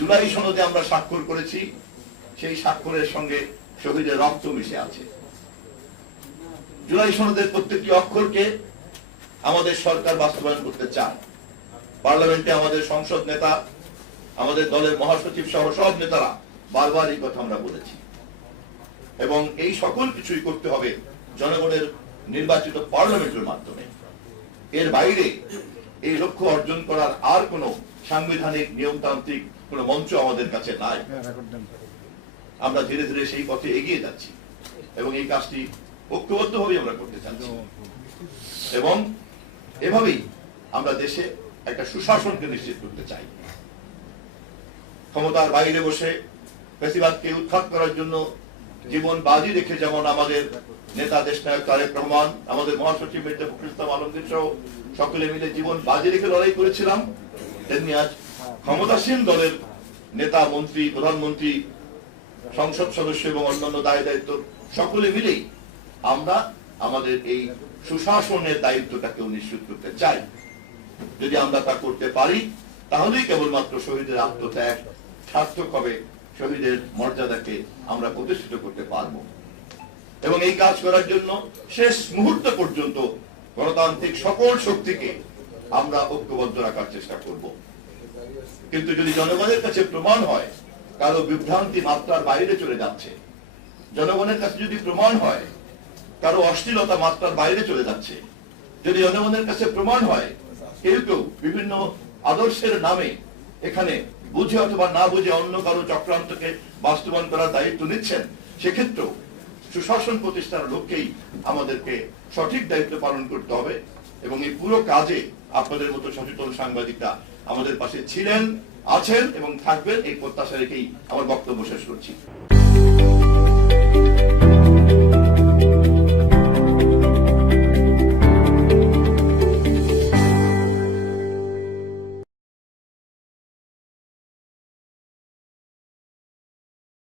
জুলাই সনদে আমরা স্বাক্ষর করেছি, সেই স্বাক্ষরের সঙ্গে শহীদের রক্ত মিশে আছে। জুলাই সনদের প্রত্যেকটি অক্ষরকে আমাদের সরকার বাস্তবায়ন করতে চায়। পার্লামেন্টে আমাদের সংসদ নেতা, আমাদের দলের মহাসচিব সহ সব নেতারা বারবার এই কথা আমরা বলেছি, এবং এই সকল কিছুই করতে হবে জনগণের নির্বাচিত পার্লামেন্টের মাধ্যমে। এর বাইরে এই লক্ষ্য অর্জন করার আর কোন সাংবিধানিক নিয়মতান্ত্রিক কোন মঞ্চ আমাদের কাছে নাই। আমরা ধীরে ধীরে সেই পথে এগিয়ে যাচ্ছি এবং এই কাজটি ঐক্যবদ্ধভাবে আমরা করতে চাচ্ছি, এবং এভাবেই আমরা দেশে একটা সুশাসনকে নিশ্চিত করতে চাই। ক্ষমতার বাইরে বসে ফ্যাসিবাদকে উৎখাত করার জন্য জীবন বাজি রেখে যেমন আমাদের নেতা দেশনায়ক তারেক রহমান, আমাদের মহাসচিব মির্জা ফখরুল ইসলাম আলমগীর সহ সকলে মিলে জীবন বাজি রেখে লড়াই করেছিলাম, তেমনি আজ ক্ষমতাসীন দলের নেতা, মন্ত্রী, প্রধানমন্ত্রী, সংসদ সদস্য এবং অন্যান্য দায় দায়িত্ব সকলে মিলেই আমরা আমাদের এই সুশাসনের দায়িত্বটাকেও নিশ্চিত করতে চাই। যদি আমরা তা করতে পারি তাহলেই কেবলমাত্র শহীদের আত্মত্যাগ সার্থক হবে, শহীদের মর্যাদাকে আমরা প্রতিষ্ঠিত করতে পারব। এবং এই কাজ করার জন্য শেষ মুহূর্ত পর্যন্ত গণতান্ত্রিক সকল শক্তিকে আমরা ঐক্যবদ্ধ রাখার চেষ্টা করব। কিন্তু যদি জনগণের কাছে প্রমাণ হয় কারো বিভ্রান্তি মাত্রার বাইরে চলে যাচ্ছে, জনগণের কাছে যদি প্রমাণ হয় কারো অশ্লীলতা মাত্রার বাইরে চলে যাচ্ছে, যদি জনগণের কাছে প্রমাণ হয় কেউ কেউ বিভিন্ন আদর্শের নামে এখানে বুঝে অথবা না বুঝে অন্য কারো চক্রান্তকে বাস্তবায়ন করার দায়িত্ব নিচ্ছেন, সেক্ষেত্রেও সুশাসন প্রতিষ্ঠার লক্ষ্যেই আমাদেরকে সঠিক দায়িত্ব পালন করতে হবে। এবং এই পুরো কাজে আপনাদের মতো সচেতন সাংবাদিকরা আমাদের পাশে ছিলেন, আছেন এবং থাকবেন, এই প্রত্যাশা রেখেই আমার বক্তব্য শেষ করছি।